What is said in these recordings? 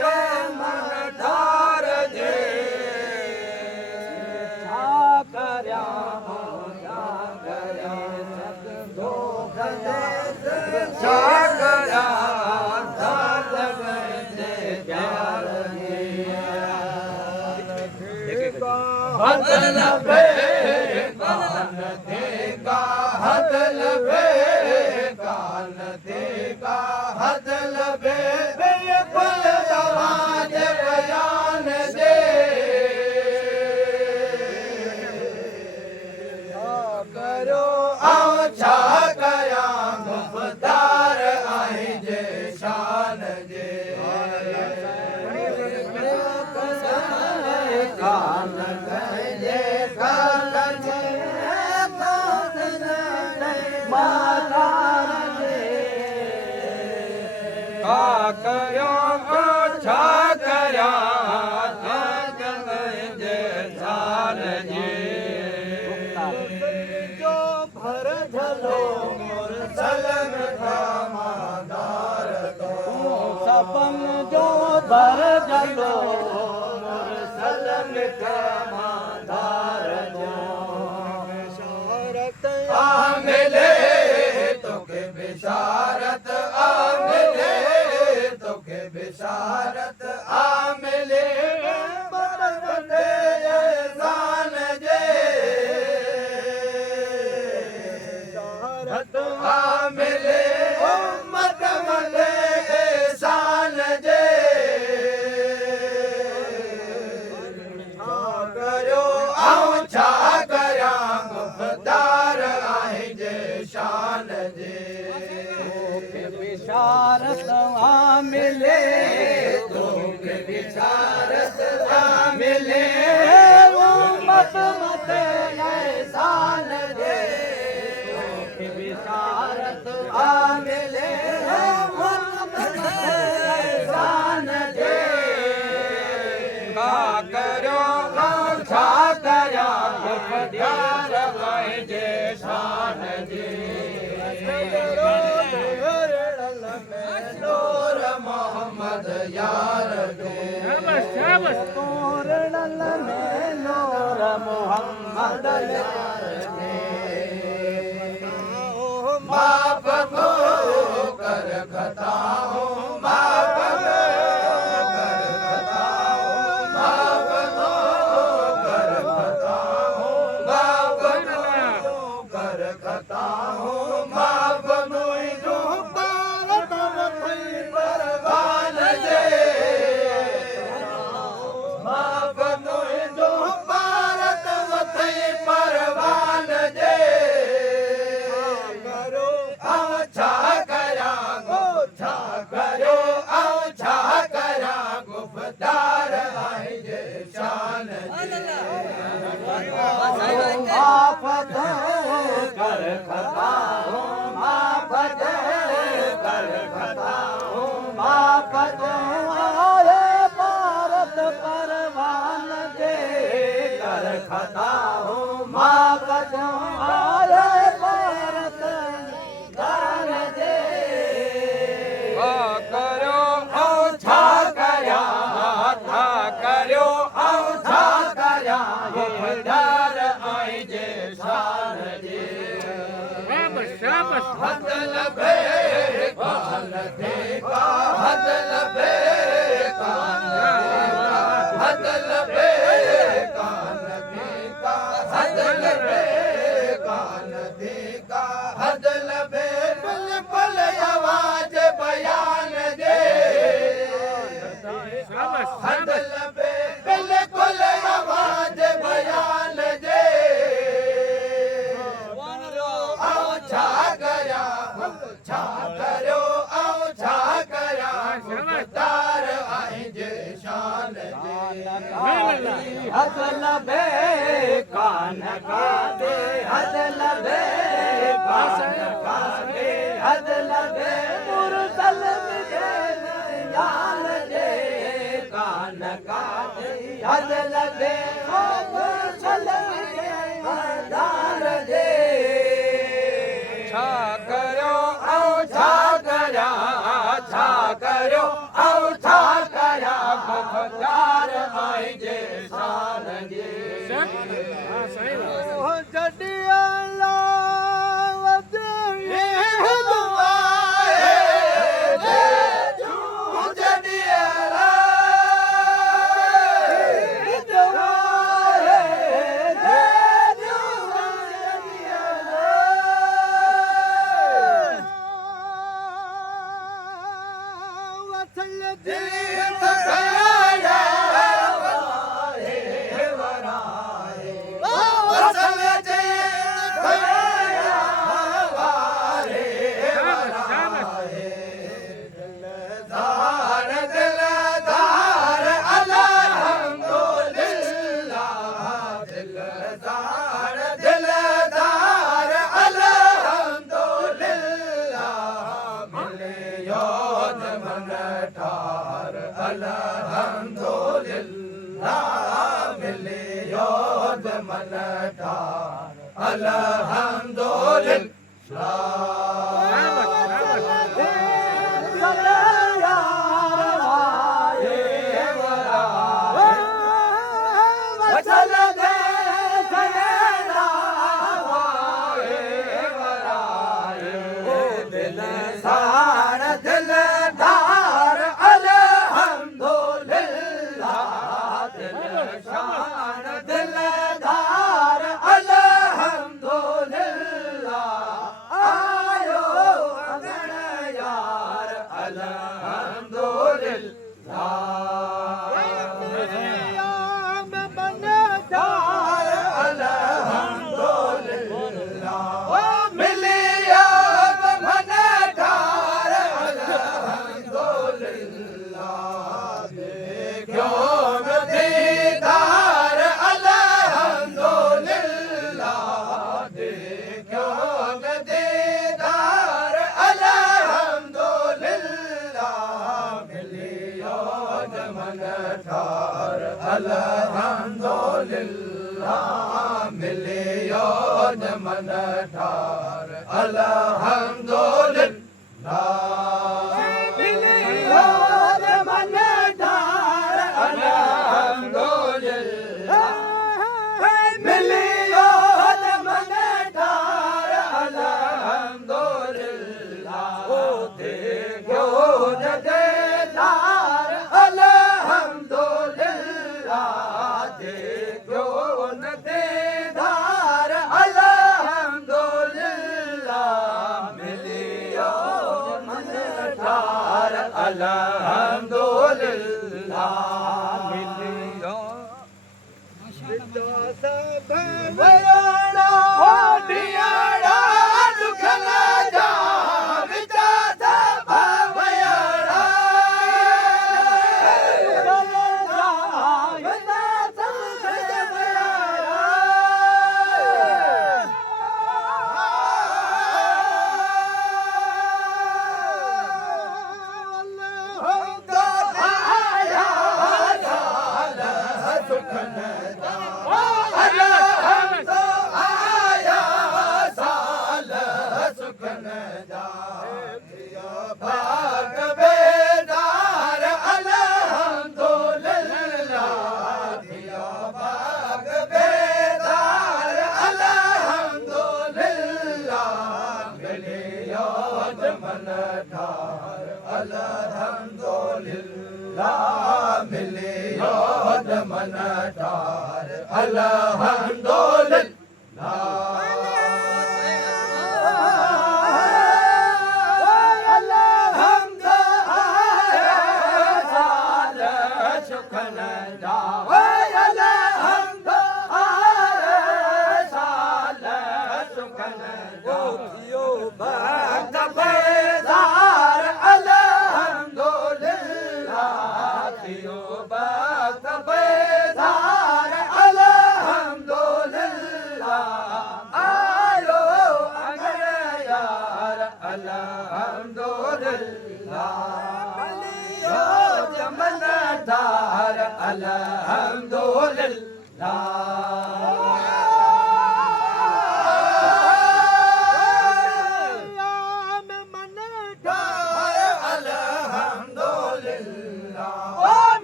के मन ठार जे छा करया छा करया हदल बे कान देगा हदल बे कान देगा हदल बे बिल्कुल आवाज बयान दे करो आओ छा कया मुफ्तार आई जे शान जे कान करयो छा करया जे जान जे जो भर झलो मुरसलन खामादार तो सबन जो भर झलो मुरसलन खामादार जो बिशारत आ मिले तोके बिशारत आ मिले बिशारत आ मिले बदले एहसान जे बिशारत आ मिले उम्मत मले एहसान जे करो आओ छा करया मुफ्तार आई जे शान जे बिशारत आ मिले तोके बिशारत आ मिले उम्मत मत एहसान दे तोके बिशारत आ मिले उम्मत मत एहसान दे का करो छा करया मुफ्तार आई जे शान जे नूर मोहम्मद यार दे तोरणल में नूर मोहम्मद यार दे माफ को कर खताओं माफ कर खताओं माफ कर खताओं माफ कर खताओं माफ हदल बे कान देगा हदल बे कान देगा हदल बे कान देगा हदल बे कान देगा हदल बे बिल्कुल आवाज बयान दे हदल बे बिल्कुल आवाज बयान दे छा करो आओ छा करया मुफ्तार आई जे शान जे हदल बे कान का दे हदल बे कान का दे हदल बे मुरसल दे जान जे कान का दे हदल बे मुरसल दे जान जे छा करो आओ छा करया छा करो आओ छा करया मुख्तार आई जे शान जी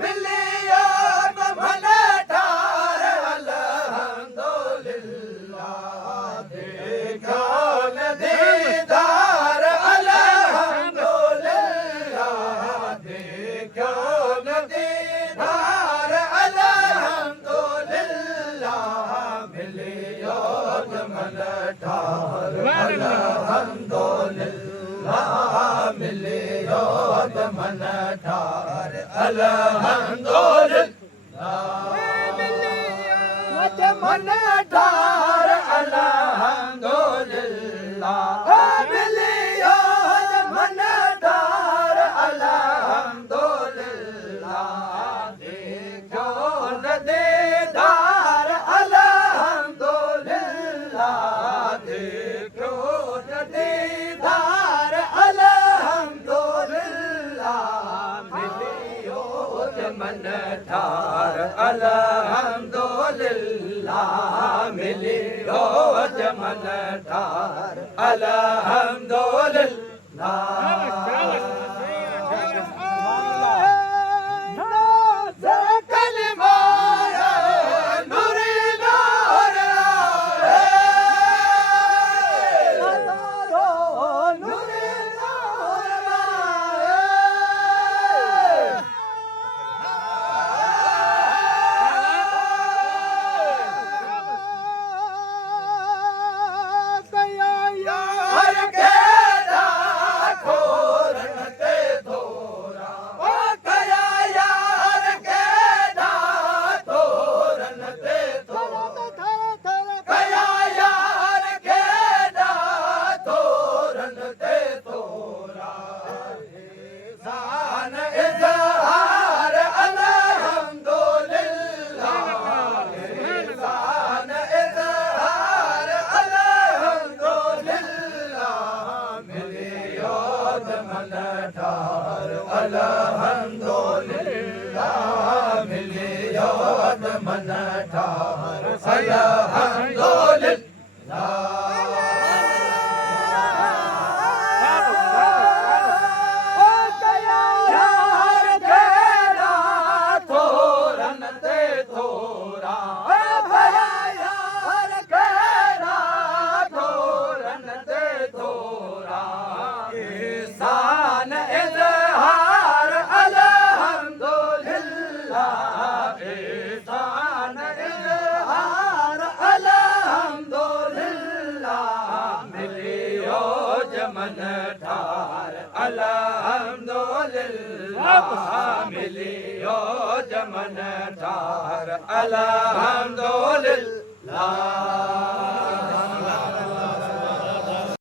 मिले देखो नदी धार अल्हम्दुलिल्लाह मिलियो जमन ठार अल्हम्दुलिल्लाह मिलियो जमन ठार अल्हम्दुलिल्लाह जमन ठार अल्हम्दुलिल्लाह मिलियो जमन ठार अल्हम्दुलिल्लाह देखो नदी धार अल्हम्दुलिल्लाह देखो नदी धार अल्हम्दुलिल्लाह मिलियो जमन ठार अल्हम्दुलिल्लाह मिलियो जमन ठार अल्हम्दुलिल्लाह मिलियो जमन ठार जमन ठार अल्हम्दुलिल्लाह मिलियो जमन ठार अल्हम्दुलिल्लाह